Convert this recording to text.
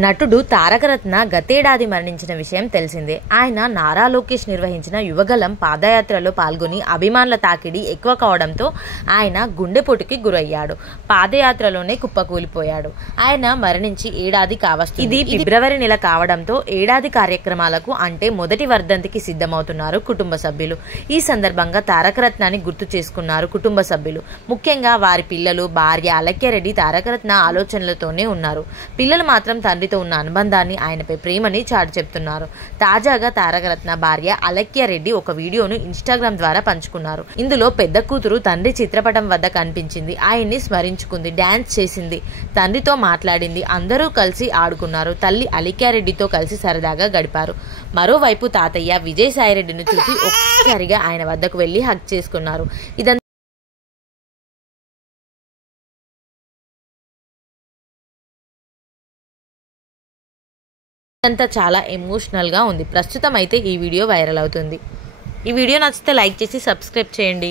నటుడు తారకరత్న గతేడాది మరణించిన విషయం తెలిసిందే. ఆయన నారా లోకేష్ నిర్వహించిన యువగలం పాదయాత్రలో పాల్గొని అభిమానుల తాకిడి ఎక్కువ కావడంతో ఆయన గుండెపోటుకి గురయ్యాడు. పాదయాత్రలోనే కుప్పకూలిపోయాడు. ఆయన మరణించి ఏడాది కావస్తుంది. ఇది ఫిబ్రవరి నెల కావడంతో ఏడాది కార్యక్రమాలకు అంటే మొదటి వర్ధంతికి సిద్ధమవుతున్నారు కుటుంబ సభ్యులు. ఈ సందర్భంగా తారకరత్నాన్ని గుర్తు చేసుకున్నారు కుటుంబ సభ్యులు. ముఖ్యంగా వారి పిల్లలు, భార్య అలక్యారెడ్డి తారకరత్న ఆలోచనలతోనే ఉన్నారు. పిల్లలు మాత్రం తండ్రితో ఉన్న అనుబంధాన్ని, ఆయనపై ప్రేమని చాటి చెప్తున్నారు. తాజాగా తారకరత్న భార్య అలక్యారెడ్డి ఒక వీడియోను ఇన్స్టాగ్రామ్ ద్వారా పంచుకున్నారు. ఇందులో పెద్ద కూతురు తండ్రి చిత్రపటం వద్ద కనిపించింది. ఆయన్ని స్మరించుకుంది, డాన్స్ చేసింది, తండ్రితో మాట్లాడింది, అందరూ కలిసి ఆడుకున్నారు. తల్లి అలక్యారెడ్డితో కలిసి సరదాగా గడిపారు. మరోవైపు తాతయ్య విజయసాయిరెడ్డిని చూసి ఒక్కసారిగా ఆయన వద్దకు వెళ్లి హగ్ చేసుకున్నారు. ఇదంతా చాలా ఎమోషనల్గా ఉంది. ప్రస్తుతం అయితే ఈ వీడియో వైరల్ అవుతుంది. ఈ వీడియో నచ్చితే లైక్ చేసి సబ్స్క్రైబ్ చేయండి.